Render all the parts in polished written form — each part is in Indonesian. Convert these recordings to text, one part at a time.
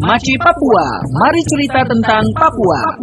Maci Papua. Mari cerita tentang Papua.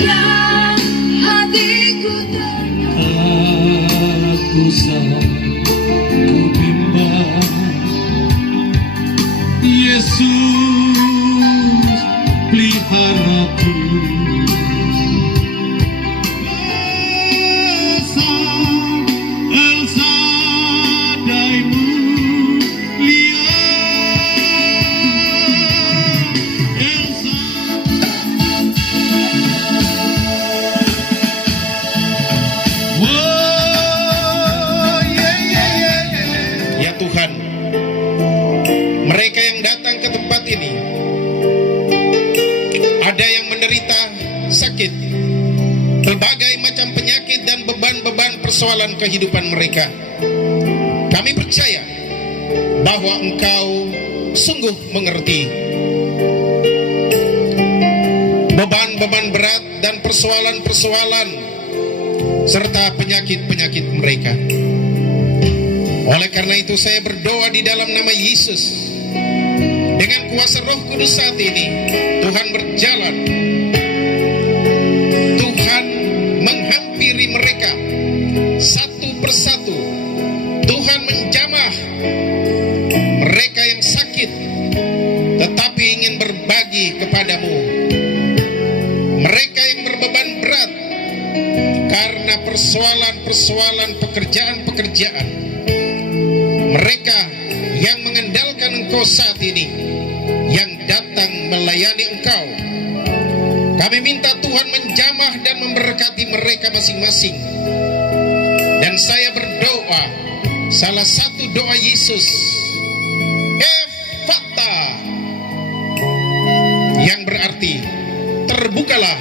dan hatiku Aku sangat ku bimbang, Yesus peliharaku. Elsa daimu lihat, Elsa. Wow, ya Tuhan, mereka yang datang ke tempat ini, ada yang menderita sakit, berbagai macam penyakit dan beban-beban persoalan kehidupan mereka. Kami percaya bahwa Engkau sungguh mengerti beban-beban berat dan persoalan-persoalan serta penyakit-penyakit mereka. Oleh karena itu saya berdoa di dalam nama Yesus, dengan kuasa Roh Kudus saat ini Tuhan berjalan, Tuhan menghampiri mereka satu persatu. Tuhan menjamah mereka yang sakit tetapi ingin berbagi kepadamu, mereka yang berbeban berat karena persoalan-persoalan pekerjaan-pekerjaan, mereka yang mengandalkan Engkau saat ini, yang datang melayani Engkau. Kami minta Tuhan menjamah dan memberkati mereka masing-masing. Dan saya berdoa, salah satu doa Yesus, Ephphatha, yang berarti terbukalah.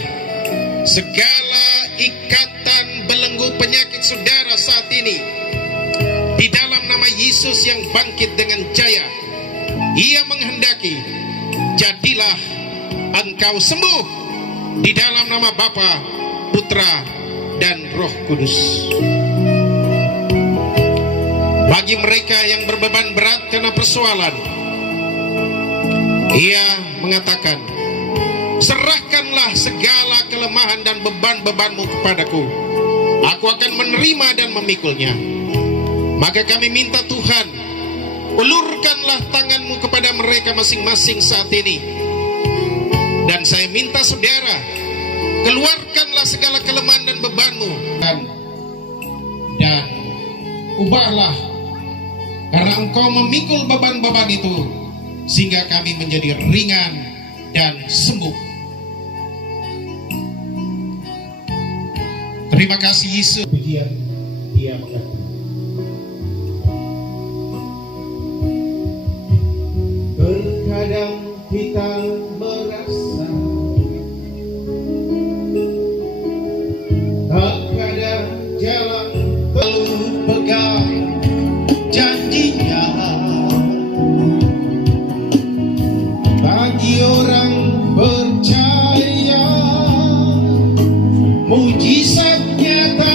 Segala ikatan belenggu penyakit saudara saat ini, di dalam nama Yesus yang bangkit dengan jaya, Ia menghendaki, jadilah engkau sembuh di dalam nama Bapa, Putra, dan Roh Kudus. Bagi mereka yang berbeban berat karena persoalan, Ia mengatakan, serahkanlah segala kelemahan dan beban-bebanmu kepadaku, aku akan menerima dan memikulnya. Maka kami minta Tuhan, ulurkanlah tanganmu kepada mereka masing-masing saat ini. Dan saya minta saudara, keluarkanlah segala kelemahan dan bebanmu, dan ubahlah, karena Engkau memikul beban-beban itu, sehingga kami menjadi ringan dan sembuh. Terima kasih Yesus. Dia mengerti. Terkadang kita merasa tak ada jalan, perlu pegang janjinya. Bagi orang percaya, mujizat nyata.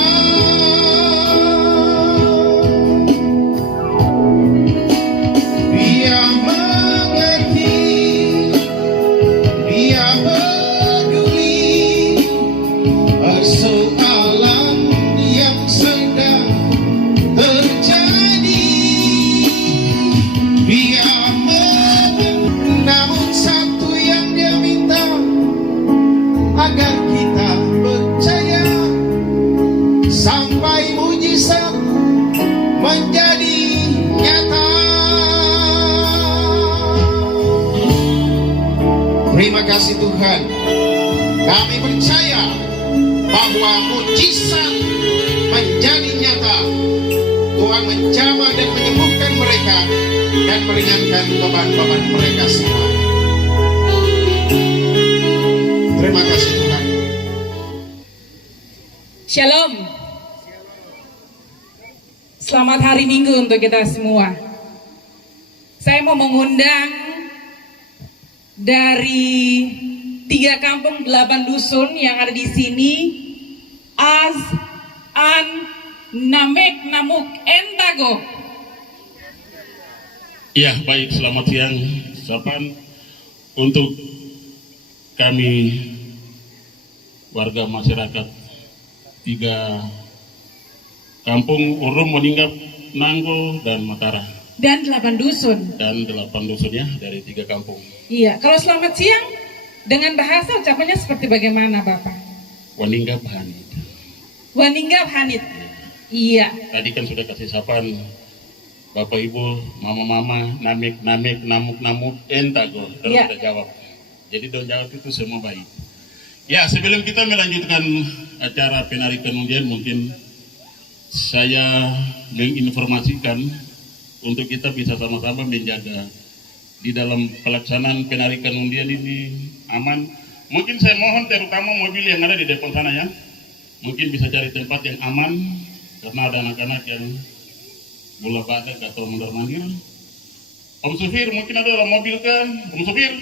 Dia mengerti, Dia peduli persoalan yang sedang terjadi. Dia namun satu yang Dia minta, agar kita percaya sampai mujizat menjadi nyata. Terima kasih Tuhan, kami percaya bahwa mujizat menjadi nyata. Tuhan menjamah dan menyembuhkan mereka dan meringankan beban-beban mereka semua. Terima kasih Tuhan. Shalom. Selamat hari Minggu untuk kita semua. Saya mau mengundang dari 3 kampung 8 dusun yang ada di sini, Az, An, Namek, Namuk, Entago. Ya, baik, selamat siang Sapan. Untuk kami warga masyarakat 3 kampung Urum, Meningap, Nanggo, dan Matara. Dan 8 dusun. Dan 8 dusunnya dari 3 kampung. Iya, kalau selamat siang dengan bahasa ucapannya seperti bagaimana Bapak? Waninggap Hanit. Waninggap Hanit. Iya. Tadi kan sudah kasih sapaan Bapak Ibu, mama-mama, namik, namuk, entago. Terus Iya. kita jawab. Jadi don jawab itu semua baik. Ya, sebelum kita melanjutkan acara penarikan undian, mungkin saya menginformasikan untuk kita bisa sama-sama menjaga di dalam pelaksanaan penarikan undian ini aman. Mungkin saya mohon terutama mobil yang ada di depan sana ya, mungkin bisa cari tempat yang aman karena ada anak-anak yang bola badak atau mondar-mandir. Om Sufir, mungkin ada dalam mobil kan? Om Sufir?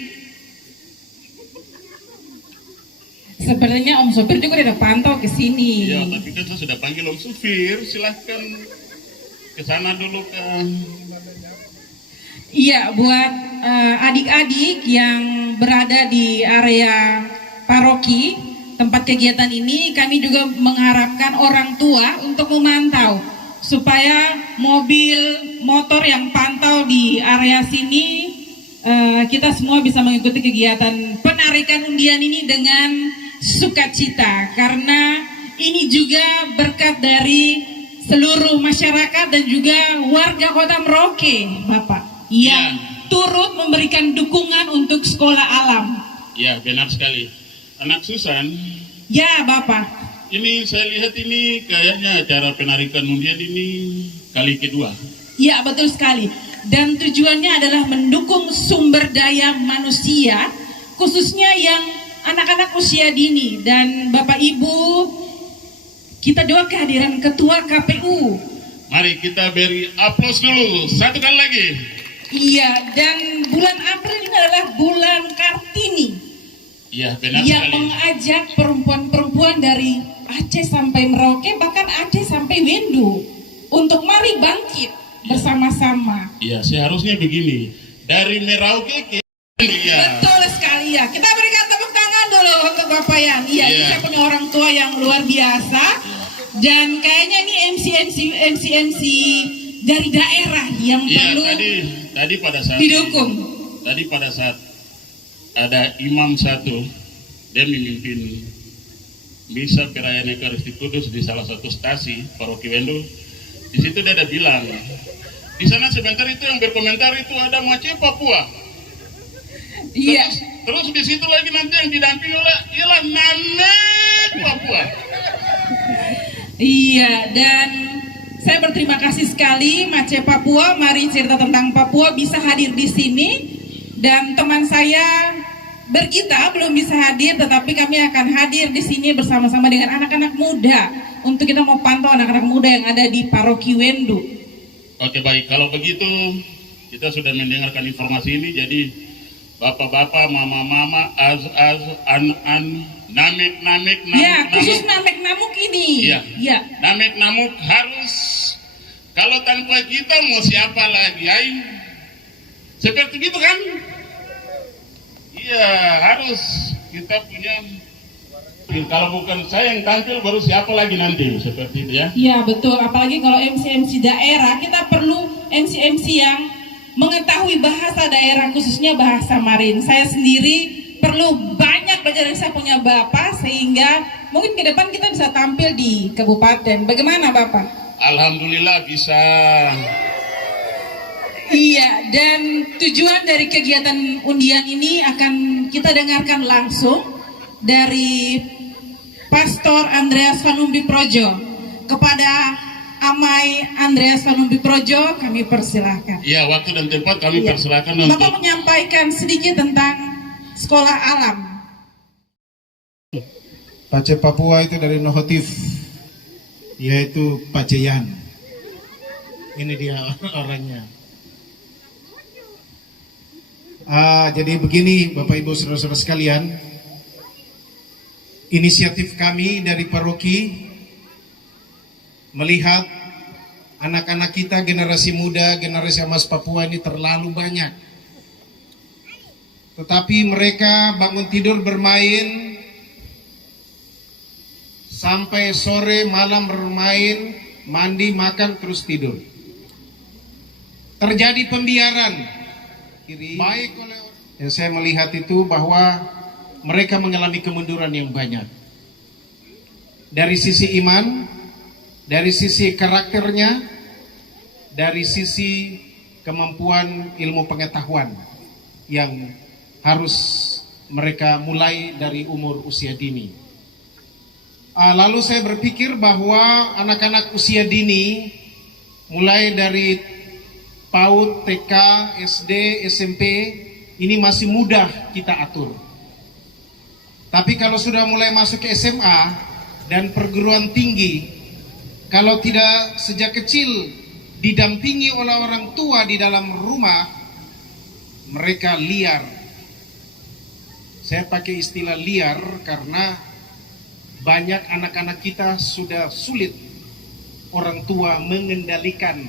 Sebenarnya Om Sopir juga udah pantau ke sini. Iya, tapi kan saya sudah panggil Om Sufir, silahkan ke sana dulu kan. Iya, buat adik-adik yang berada di area paroki tempat kegiatan ini, kami juga mengharapkan orang tua untuk memantau supaya mobil motor yang pantau di area sini kita semua bisa mengikuti kegiatan penarikan undian ini dengan sukacita, karena ini juga berkat dari seluruh masyarakat dan juga warga Kota Merauke, Bapak, yang turut memberikan dukungan untuk sekolah alam. Ya, benar sekali. Anak Susan. Ya, Bapak. Ini saya lihat ini kayaknya acara penarikan undian ini kali kedua. Ya, betul sekali. Dan tujuannya adalah mendukung sumber daya manusia, khususnya yang anak-anak usia dini. Dan Bapak Ibu, kita doa kehadiran Ketua KPU. Mari kita beri aplaus dulu, satu kali lagi. Iya, dan bulan April ini adalah bulan Kartini. Iya, benar Yang sekali. mengajak perempuan-perempuan dari Aceh sampai Merauke, bahkan Aceh sampai Wendu, untuk mari bangkit bersama-sama. Iya, seharusnya begini. Dari Merauke ke ya. Betul sekali ya. Kita berikan tepuk tangan dulu untuk Bapak Yan. Iya, Iya. kita punya orang tua yang luar biasa. Dan kayaknya ini MC dari daerah yang Iya, perlu tadi pada saat didukung. Tadi pada saat ada imam satu, dia memimpin misa perayaan Ekaristi Kudus di salah satu stasi paroki Wendu. Di situ dia ada bilang, di sana sebentar itu yang berkomentar itu ada Mace Papua. Iya. Terus di situ lagi nanti yang didampingi ialah Namek Papua. Iya, dan saya berterima kasih sekali Mace Papua, mari cerita tentang Papua bisa hadir di sini. Dan teman saya Bergita belum bisa hadir, tetapi kami akan hadir di sini bersama-sama dengan anak-anak muda untuk kita mau pantau anak-anak muda yang ada di Paroki Wendu. Oke, baik, kalau begitu kita sudah mendengarkan informasi ini. Jadi bapak-bapak, mama-mama, az-az, an-an, namek-namek, Ya, namuk-namuk. khusus namek-namuk ini. Iya. Ya. Namek-namuk harus, kalau tanpa kita mau siapa lagi, ay? Seperti itu kan? Iya, harus kita punya. Kalau bukan saya yang tampil, baru siapa lagi nanti, seperti itu ya? Iya, betul. Apalagi kalau MC-MC daerah, kita perlu MC-MC yang mengetahui bahasa daerah, khususnya bahasa Marin. Saya sendiri perlu banyak belajar dari saya punya Bapak, sehingga mungkin ke depan kita bisa tampil di kabupaten. Bagaimana Bapak? Alhamdulillah bisa. Iya, dan tujuan dari kegiatan undian ini akan kita dengarkan langsung dari Pastor Andreas Vanumbi Projo. Kepada Amai Andreas Vanumbi Projo, kami persilahkan. Iya, waktu dan tempat kami Iya. persilakan Bapak untuk menyampaikan sedikit tentang sekolah alam. Pace Papua itu dari nohotif, yaitu Paceyan. Ini dia orangnya. Jadi begini Bapak Ibu saudara-saudara sekalian, inisiatif kami dari paroki melihat anak-anak kita generasi muda, generasi emas Papua ini terlalu banyak. Tetapi mereka bangun tidur bermain, sampai sore malam bermain, mandi, makan, terus tidur. Terjadi pembiaran. Baik oleh saya melihat itu bahwa mereka mengalami kemunduran yang banyak. Dari sisi iman, dari sisi karakternya, dari sisi kemampuan ilmu pengetahuan yang harus mereka mulai dari umur usia dini. Lalu saya berpikir bahwa anak-anak usia dini mulai dari PAUD, TK, SD, SMP ini masih mudah kita atur. Tapi kalau sudah mulai masuk ke SMA dan perguruan tinggi, kalau tidak sejak kecil didampingi oleh orang tua di dalam rumah, mereka liar. Saya pakai istilah liar karena banyak anak-anak kita sudah sulit orang tua mengendalikan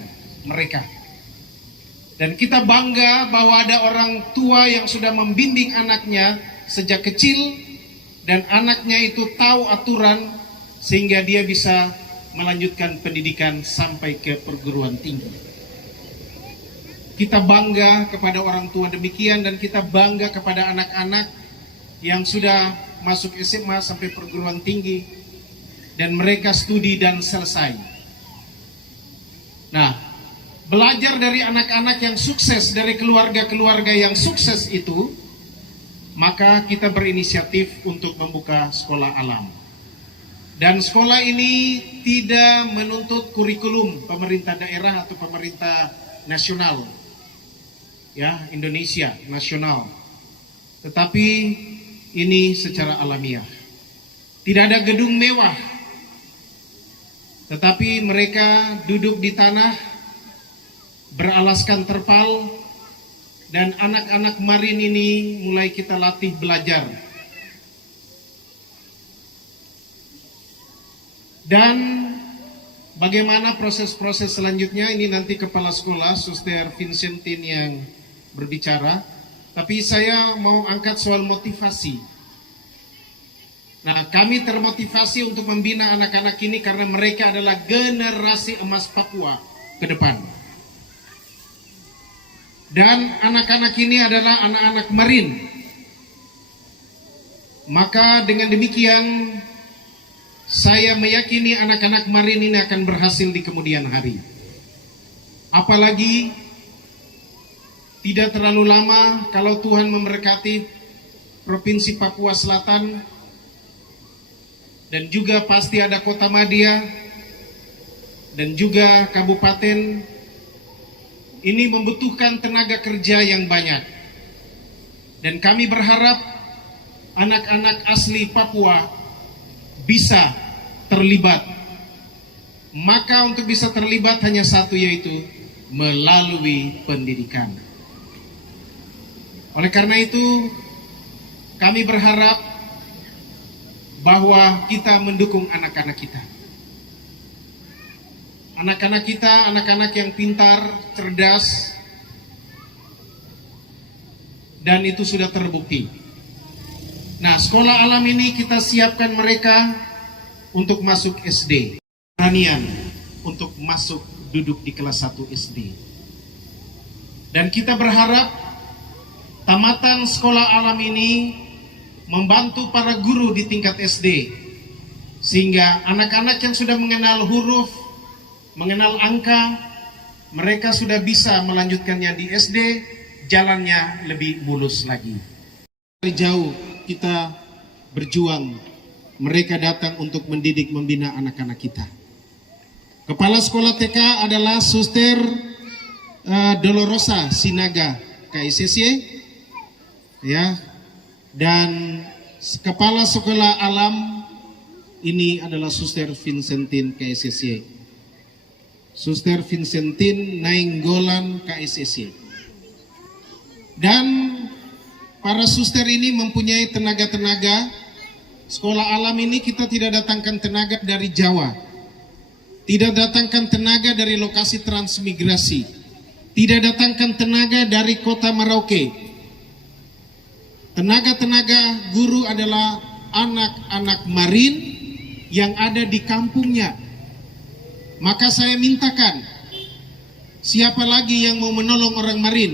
mereka. Dan kita bangga bahwa ada orang tua yang sudah membimbing anaknya sejak kecil dan anaknya itu tahu aturan sehingga dia bisa melanjutkan pendidikan sampai ke perguruan tinggi. Kita bangga kepada orang tua demikian dan kita bangga kepada anak-anak yang sudah masuk SMA sampai perguruan tinggi dan mereka studi dan selesai. Nah, belajar dari anak-anak yang sukses, dari keluarga-keluarga yang sukses itu, maka kita berinisiatif untuk membuka sekolah alam. Dan sekolah ini tidak menuntut kurikulum pemerintah daerah atau pemerintah nasional, ya, Indonesia nasional. Tetapi ini secara alamiah. Tidak ada gedung mewah, tetapi mereka duduk di tanah, beralaskan terpal, dan anak-anak marin ini mulai kita latih belajar. Dan bagaimana proses-proses selanjutnya ini nanti kepala sekolah Suster Vincentin yang berbicara. Tapi saya mau angkat soal motivasi. Nah, kami termotivasi untuk membina anak-anak ini karena mereka adalah generasi emas Papua ke depan. Dan anak-anak ini adalah anak-anak marin. Maka dengan demikian saya meyakini anak-anak marin ini akan berhasil di kemudian hari. Apalagi tidak terlalu lama kalau Tuhan memberkati Provinsi Papua Selatan dan juga pasti ada Kota Madia dan juga kabupaten ini membutuhkan tenaga kerja yang banyak. Dan kami berharap anak-anak asli Papua bisa terlibat. Maka untuk bisa terlibat hanya satu, yaitu melalui pendidikan. Oleh karena itu, kami berharap bahwa kita mendukung anak-anak kita. Anak-anak kita, anak-anak yang pintar, cerdas, dan itu sudah terbukti. Nah, sekolah alam ini kita siapkan mereka untuk masuk SD. Peranian untuk masuk duduk di kelas 1 SD. Dan kita berharap tamatan sekolah alam ini membantu para guru di tingkat SD. Sehingga anak-anak yang sudah mengenal huruf, mengenal angka, mereka sudah bisa melanjutkannya di SD, jalannya lebih mulus lagi. Dari jauh kita berjuang, mereka datang untuk mendidik, membina anak-anak kita. Kepala sekolah TK adalah Suster Dolorosa Sinaga KICC. Ya, dan kepala sekolah alam ini adalah Suster Vincentin KSSC. Suster Vincentin Nainggolan KSSC. Dan para suster ini mempunyai tenaga-tenaga. Sekolah alam ini kita tidak datangkan tenaga dari Jawa, tidak datangkan tenaga dari lokasi transmigrasi, tidak datangkan tenaga dari kota Merauke. Tenaga-tenaga guru adalah anak-anak marin yang ada di kampungnya. Maka saya mintakan, siapa lagi yang mau menolong orang Marin?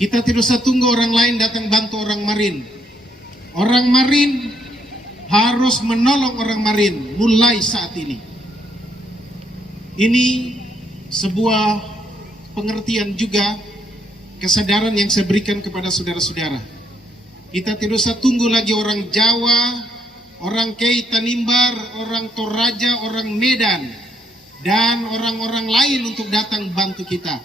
Kita tidak usah tunggu orang lain datang bantu orang Marin. Orang Marin harus menolong orang Marin mulai saat ini. Ini sebuah pengertian juga, kesadaran yang saya berikan kepada saudara-saudara. Kita tidak usah tunggu lagi orang Jawa, orang Kei Tanimbar, orang Toraja, orang Medan, dan orang-orang lain untuk datang bantu kita.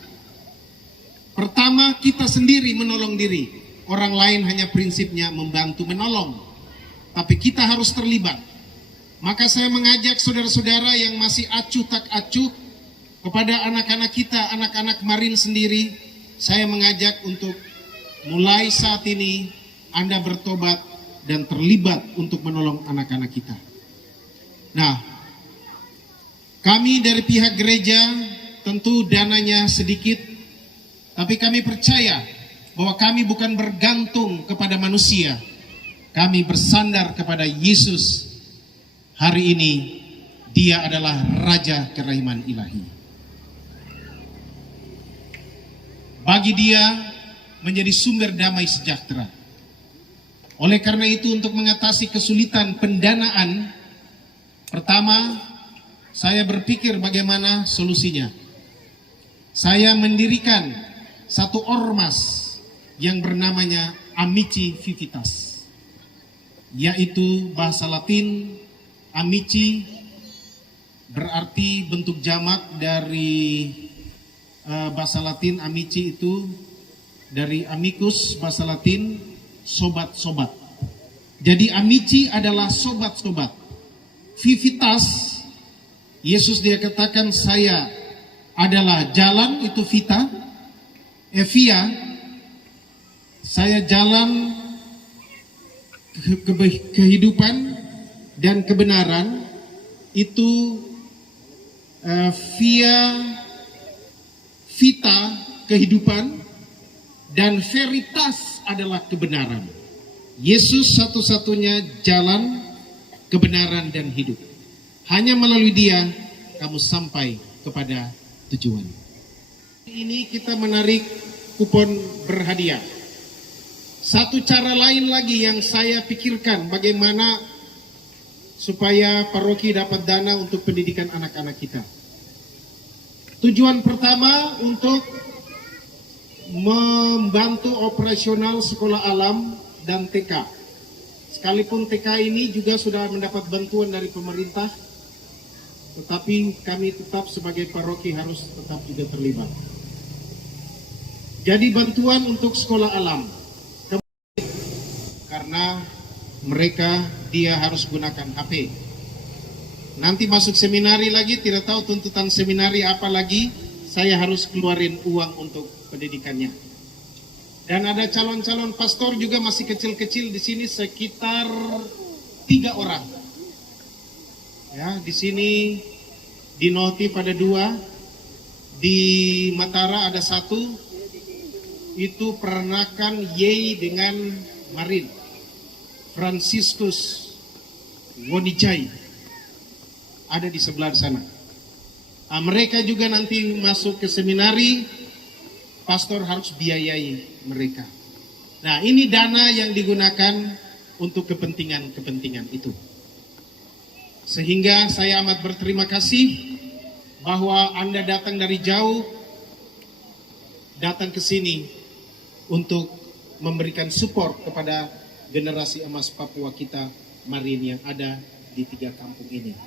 Pertama, kita sendiri menolong diri. Orang lain hanya prinsipnya membantu menolong. Tapi kita harus terlibat. Maka saya mengajak saudara-saudara yang masih acuh tak acuh, kepada anak-anak kita, anak-anak Marin sendiri, saya mengajak untuk mulai saat ini Anda bertobat dan terlibat untuk menolong anak-anak kita. Nah, kami dari pihak gereja tentu dananya sedikit, tapi kami percaya bahwa kami bukan bergantung kepada manusia. Kami bersandar kepada Yesus. Hari ini Dia adalah Raja Kerahiman Ilahi. Bagi Dia menjadi sumber damai sejahtera. Oleh karena itu, untuk mengatasi kesulitan pendanaan, pertama saya berpikir bagaimana solusinya. Saya mendirikan satu ormas yang bernamanya Amici Vivitas, yaitu bahasa Latin Amici berarti bentuk jamak dari bahasa Latin. Amici itu dari amicus, bahasa Latin sobat-sobat. Jadi Amici adalah sobat-sobat. Vivitas, Yesus dia katakan saya adalah jalan, itu vita. Via, saya jalan kehidupan dan kebenaran, itu via, vita, kehidupan, dan veritas adalah kebenaran. Yesus satu-satunya jalan, kebenaran, dan hidup. Hanya melalui Dia kamu sampai kepada tujuan. Ini kita menarik kupon berhadiah. Satu cara lain lagi yang saya pikirkan, bagaimana supaya paroki dapat dana untuk pendidikan anak-anak kita. Tujuan pertama untuk membantu operasional sekolah alam dan TK. Sekalipun TK ini juga sudah mendapat bantuan dari pemerintah, tetapi kami tetap sebagai paroki harus tetap juga terlibat. Jadi bantuan untuk sekolah alam, karena mereka dia harus gunakan HP. Nanti masuk seminari lagi, tidak tahu tuntutan seminari apa lagi, saya harus keluarin uang untuk pendidikannya. Dan ada calon-calon pastor juga masih kecil-kecil di sini, sekitar 3 orang. Ya, di sini di Notif ada 2, di Matara ada 1. Itu peranakan Yei dengan Marin, Franciscus Wonijai, ada di sebelah sana. Nah, mereka juga nanti masuk ke seminari, pastor harus biayai mereka. Nah, ini dana yang digunakan untuk kepentingan-kepentingan itu. Sehingga saya amat berterima kasih bahwa Anda datang dari jauh, datang ke sini untuk memberikan support kepada generasi emas Papua kita, Marin, yang ada di 3 kampung ini.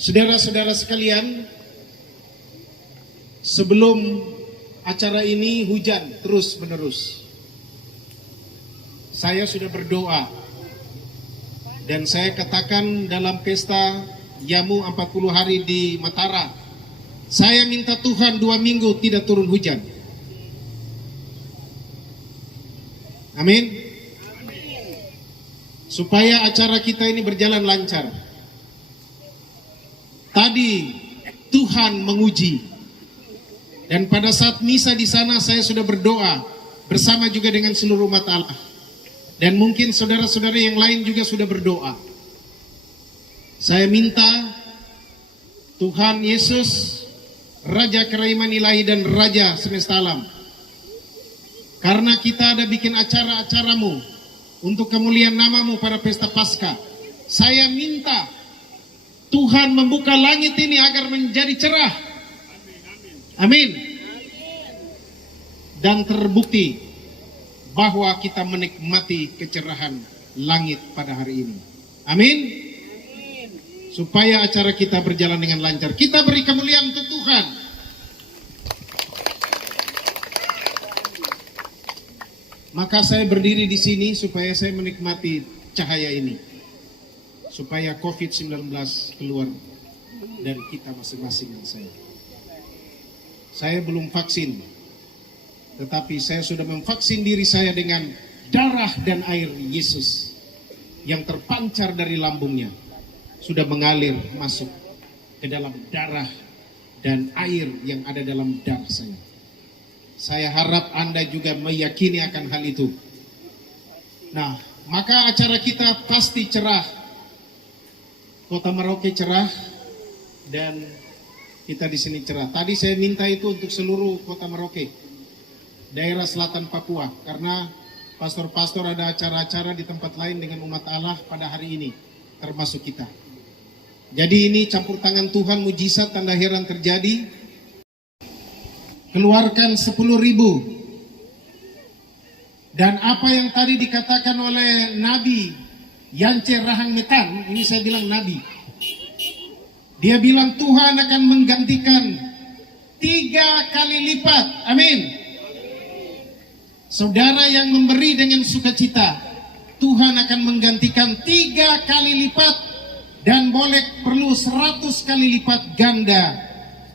Saudara-saudara sekalian, sebelum acara ini hujan terus-menerus. Saya sudah berdoa dan saya katakan dalam pesta Yamu 40 hari di Matara, saya minta Tuhan 2 minggu tidak turun hujan. Amin. Supaya acara kita ini berjalan lancar. Tadi Tuhan menguji. Dan pada saat misa di sana saya sudah berdoa bersama juga dengan seluruh umat Allah. Dan mungkin saudara-saudara yang lain juga sudah berdoa. Saya minta Tuhan Yesus, Raja Keraiman Ilahi dan Raja semesta alam, karena kita ada bikin acara-acaramu untuk kemuliaan namamu pada pesta Paskah, saya minta Tuhan membuka langit ini agar menjadi cerah. Amin. Dan terbukti bahwa kita menikmati kecerahan langit pada hari ini. Amin. Supaya acara kita berjalan dengan lancar. Kita beri kemuliaan untuk Tuhan. Maka saya berdiri di sini supaya saya menikmati cahaya ini. Supaya COVID-19 keluar dari kita masing-masing. Saya belum vaksin, tetapi saya sudah memvaksin diri saya dengan darah dan air Yesus yang terpancar dari lambungnya, sudah mengalir masuk ke dalam darah dan air yang ada dalam darah saya. Saya harap Anda juga meyakini akan hal itu. Nah, maka acara kita pasti cerah. Kota Merauke cerah dan kita di sini cerah. Tadi saya minta itu untuk seluruh Kota Merauke, daerah selatan Papua, karena pastor-pastor ada acara-acara di tempat lain dengan umat Allah pada hari ini, termasuk kita. Jadi ini campur tangan Tuhan, mujizat, tanda heran terjadi. Keluarkan 10.000. Dan apa yang tadi dikatakan oleh Nabi Yance Rahang Metan, ini saya bilang Nabi. Dia bilang Tuhan akan menggantikan 3 kali lipat. Amin. Saudara yang memberi dengan sukacita, Tuhan akan menggantikan 3 kali lipat. Dan boleh perlu 100 kali lipat ganda.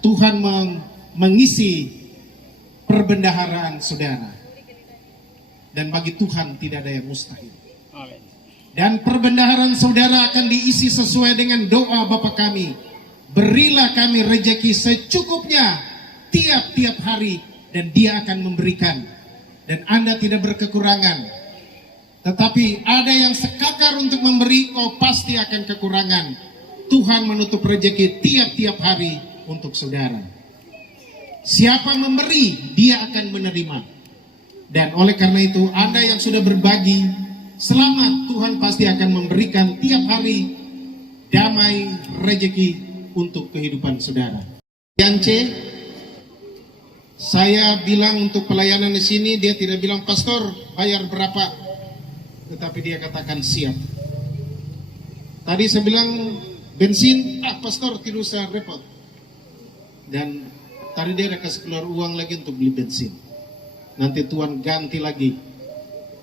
Tuhan mengisi perbendaharaan saudara. Dan bagi Tuhan tidak ada yang mustahil. Dan perbendaharaan saudara akan diisi sesuai dengan doa Bapa kami. Berilah kami rejeki secukupnya tiap-tiap hari, dan Dia akan memberikan. Dan Anda tidak berkekurangan. Tetapi ada yang sekakar untuk memberi, kau pasti akan kekurangan. Tuhan menutup rejeki tiap-tiap hari untuk saudara. Siapa memberi, dia akan menerima. Dan oleh karena itu, Anda yang sudah berbagi, selamat, Tuhan pasti akan memberikan tiap hari damai rejeki untuk kehidupan saudara. Yance, saya bilang untuk pelayanan di sini, dia tidak bilang pastor bayar berapa, tetapi dia katakan siap. Tadi saya bilang bensin, pastor tidak usah repot. Dan tadi dia ada kasih keluar uang lagi untuk beli bensin. Nanti Tuhan ganti lagi.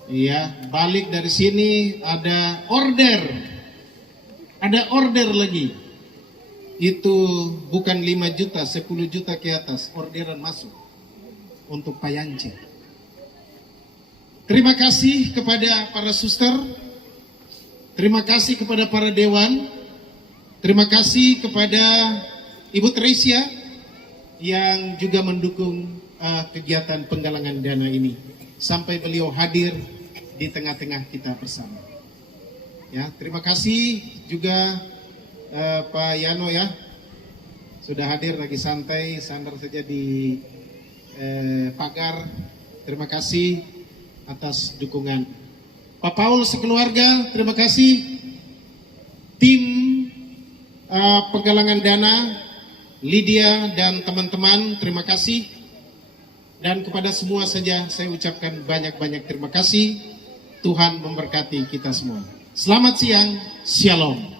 Ya, balik dari sini ada order. Ada order lagi. Itu bukan 5 juta, 10 juta ke atas orderan masuk untuk Pak Yance. Terima kasih kepada para suster. Terima kasih kepada para dewan. Terima kasih kepada Ibu Tresia yang juga mendukung kegiatan penggalangan dana ini sampai beliau hadir di tengah-tengah kita bersama. Ya, terima kasih juga Pak Yano ya, sudah hadir lagi santai, sandar saja di pagar. Terima kasih atas dukungan. Pak Paul sekeluarga, terima kasih. Tim penggalangan dana, Lydia dan teman-teman, terima kasih. Dan kepada semua saja saya ucapkan banyak-banyak terima kasih. Tuhan memberkati kita semua. Selamat siang, Shalom.